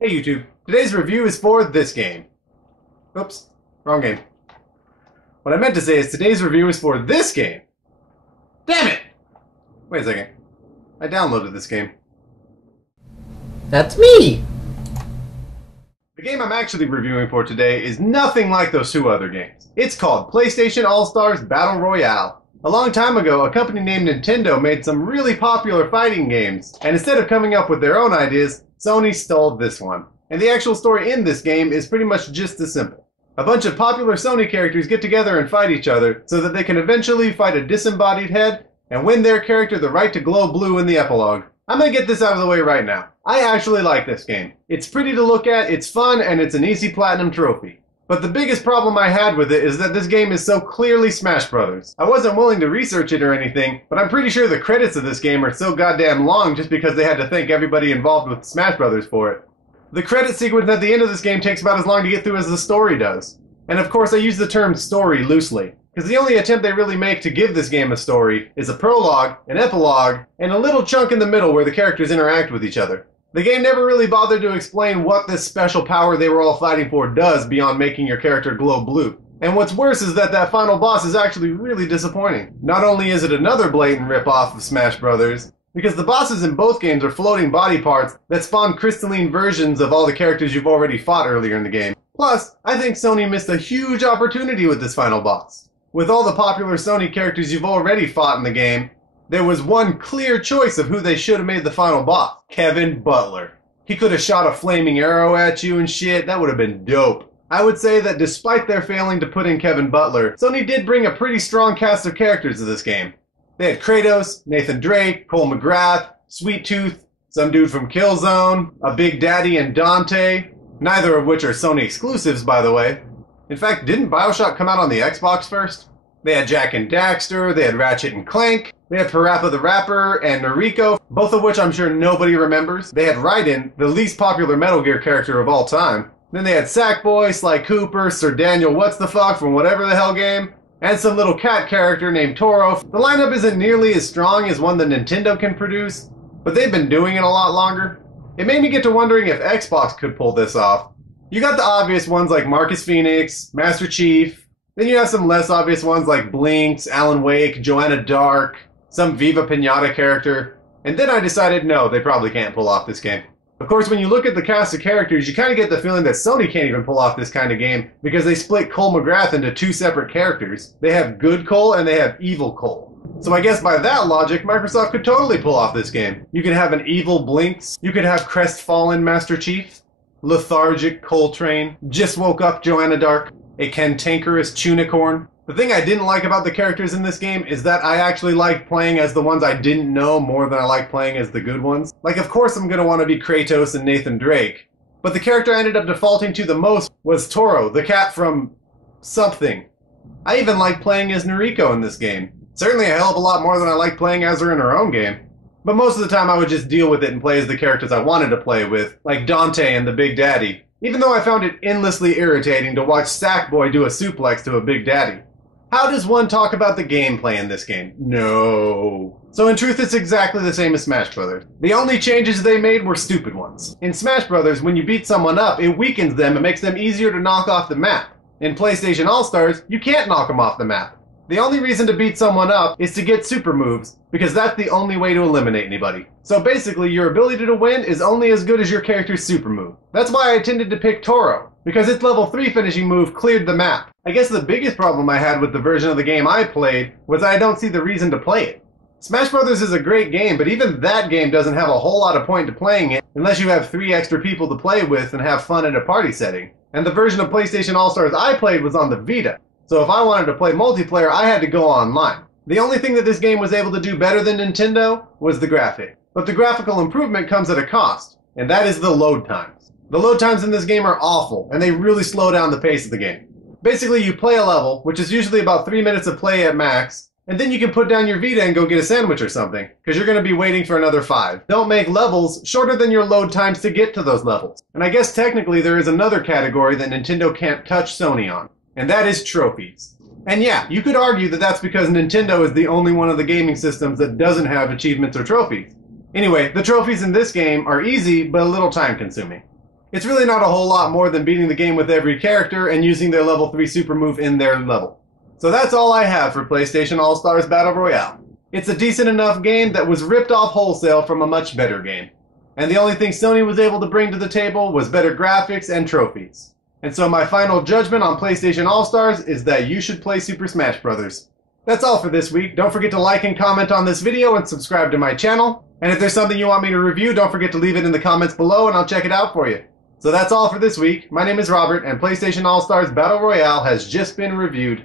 Hey YouTube, today's review is for this game. Oops, wrong game. What I meant to say is today's review is for this game. Damn it! Wait a second. I downloaded this game. That's me! The game I'm actually reviewing for today is nothing like those two other games. It's called PlayStation All-Stars Battle Royale. A long time ago, a company named Nintendo made some really popular fighting games, and instead of coming up with their own ideas, Sony stole this one. And the actual story in this game is pretty much just as simple. A bunch of popular Sony characters get together and fight each other so that they can eventually fight a disembodied head and win their character the right to glow blue in the epilogue. I'm gonna get this out of the way right now. I actually like this game. It's pretty to look at, it's fun, and it's an easy platinum trophy. But the biggest problem I had with it is that this game is so clearly Smash Brothers. I wasn't willing to research it or anything, but I'm pretty sure the credits of this game are so goddamn long just because they had to thank everybody involved with Smash Brothers for it. The credit sequence at the end of this game takes about as long to get through as the story does. And of course I use the term story loosely, because the only attempt they really make to give this game a story is a prologue, an epilogue, and a little chunk in the middle where the characters interact with each other. The game never really bothered to explain what this special power they were all fighting for does beyond making your character glow blue. And what's worse is that final boss is actually really disappointing. Not only is it another blatant rip-off of Smash Brothers, because the bosses in both games are floating body parts that spawn crystalline versions of all the characters you've already fought earlier in the game. Plus, I think Sony missed a huge opportunity with this final boss. With all the popular Sony characters you've already fought in the game, there was one clear choice of who they should have made the final boss. Kevin Butler. He could have shot a flaming arrow at you and shit. That would have been dope. I would say that despite their failing to put in Kevin Butler, Sony did bring a pretty strong cast of characters to this game. They had Kratos, Nathan Drake, Cole McGrath, Sweet Tooth, some dude from Killzone, a Big Daddy, and Dante, neither of which are Sony exclusives, by the way. In fact, didn't BioShock come out on the Xbox first? They had Jak and Daxter, they had Ratchet and Clank, they had Parappa the Rapper and Noriko, both of which I'm sure nobody remembers. They had Raiden, the least popular Metal Gear character of all time. Then they had Sackboy, Sly Cooper, Sir Daniel What's-the-Fuck from whatever the hell game, and some little cat character named Toro. The lineup isn't nearly as strong as one that Nintendo can produce, but they've been doing it a lot longer. It made me get to wondering if Xbox could pull this off. You got the obvious ones like Marcus Phoenix, Master Chief. Then you have some less obvious ones like Blinks, Alan Wake, Joanna Dark, some Viva Pinata character. And then I decided no, they probably can't pull off this game. Of course, when you look at the cast of characters, you kind of get the feeling that Sony can't even pull off this kind of game because they split Cole McGrath into two separate characters. They have Good Cole and they have Evil Cole. So I guess by that logic, Microsoft could totally pull off this game. You could have an evil Blinks, you could have crestfallen Master Chief, lethargic Coltrane, just woke up Joanna Dark, a cantankerous Tunicorn. The thing I didn't like about the characters in this game is that I actually liked playing as the ones I didn't know more than I liked playing as the good ones. Like, of course I'm gonna want to be Kratos and Nathan Drake, but the character I ended up defaulting to the most was Toro, the cat from something. I even liked playing as Noriko in this game. Certainly a hell of a lot more than I liked playing as her in her own game. But most of the time I would just deal with it and play as the characters I wanted to play with, like Dante and the Big Daddy. Even though I found it endlessly irritating to watch Sackboy do a suplex to a Big Daddy. How does one talk about the gameplay in this game? No. So in truth, it's exactly the same as Smash Brothers. The only changes they made were stupid ones. In Smash Brothers, when you beat someone up, it weakens them and makes them easier to knock off the map. In PlayStation All-Stars, you can't knock them off the map. The only reason to beat someone up is to get super moves, because that's the only way to eliminate anybody. So basically, your ability to win is only as good as your character's super move. That's why I tended to pick Toro, because its level 3 finishing move cleared the map. I guess the biggest problem I had with the version of the game I played was I don't see the reason to play it. Smash Brothers is a great game, but even that game doesn't have a whole lot of point to playing it unless you have 3 extra people to play with and have fun in a party setting. And the version of PlayStation All-Stars I played was on the Vita. So if I wanted to play multiplayer, I had to go online. The only thing that this game was able to do better than Nintendo was the graphic. But the graphical improvement comes at a cost, and that is the load times. The load times in this game are awful, and they really slow down the pace of the game. Basically, you play a level, which is usually about 3 minutes of play at max, and then you can put down your Vita and go get a sandwich or something, because you're going to be waiting for another 5. Don't make levels shorter than your load times to get to those levels. And I guess technically there is another category that Nintendo can't touch Sony on. And that is trophies. And yeah, you could argue that that's because Nintendo is the only one of the gaming systems that doesn't have achievements or trophies. Anyway, the trophies in this game are easy, but a little time consuming. It's really not a whole lot more than beating the game with every character and using their level 3 super move in their level. So that's all I have for PlayStation All-Stars Battle Royale. It's a decent enough game that was ripped off wholesale from a much better game. And the only thing Sony was able to bring to the table was better graphics and trophies. And so my final judgment on PlayStation All-Stars is that you should play Super Smash Bros. That's all for this week. Don't forget to like and comment on this video and subscribe to my channel. And if there's something you want me to review, don't forget to leave it in the comments below and I'll check it out for you. So that's all for this week. My name is Robert, and PlayStation All-Stars Battle Royale has just been reviewed.